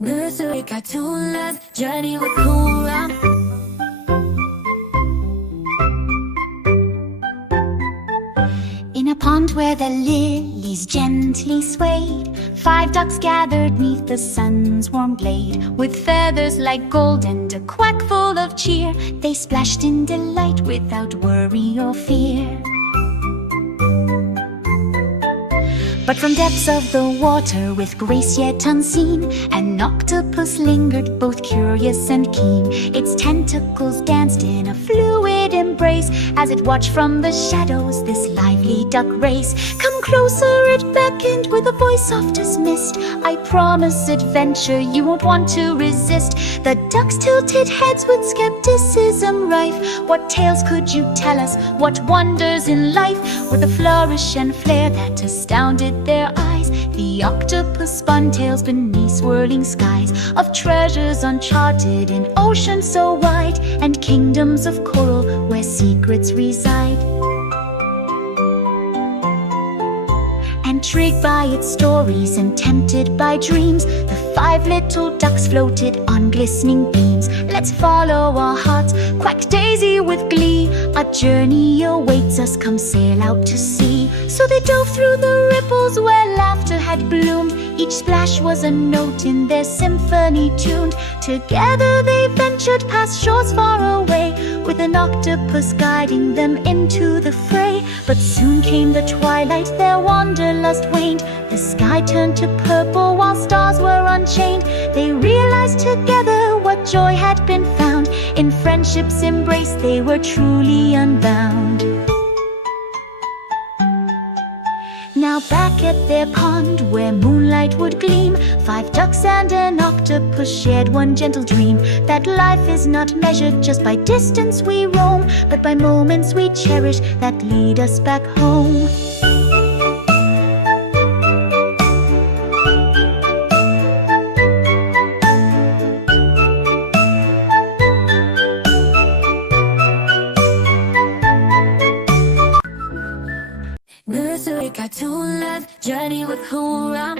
Nursery cartoon love, journey with Kura. In a pond where the lilies gently swayed, 5 ducks gathered 'neath the sun's warm glade. With feathers like gold and a quack full of cheer, they splashed in delight without worry or fear. But from depths of the water, with grace yet unseen, an octopus lingered, both curious and keen. Its tentacles danced in a fluid embrace as it watched from the shadows this lively duck race. "Come closer," it beckoned with a voice soft as mist. "I promise adventure you won't want to resist." The ducks tilted heads with skepticism rife. What tales could you tell us? What wonders in life? With a flourish and flair that astounded their eyes, the octopus spun tales beneath swirling skies, of treasures uncharted in oceans so wide, and kingdoms of coral where secrets reside. Intrigued by its stories and tempted by dreams, the 5 little ducks floated on glistening beams. "Let's follow our hearts, quack daisy with glee. A journey awaits us, come sail out to sea." So they dove through the ripples where laughter had bloomed. Each splash was a note in their symphony tuned. Together they ventured past shores far away, with an octopus guiding them into the fray. But soon came the twilight, their wanderlust waned. The sky turned to purple while stars were unchained. They realized together what joy had been found. In friendship's embrace they were truly unbound. Now back at their pond where moonlight would gleam, 5 ducks and an octopus shared one gentle dream, that life is not measured just by distance we roam, but by moments we cherish that lead us back home. Nursery cartoon love, journey with Kura.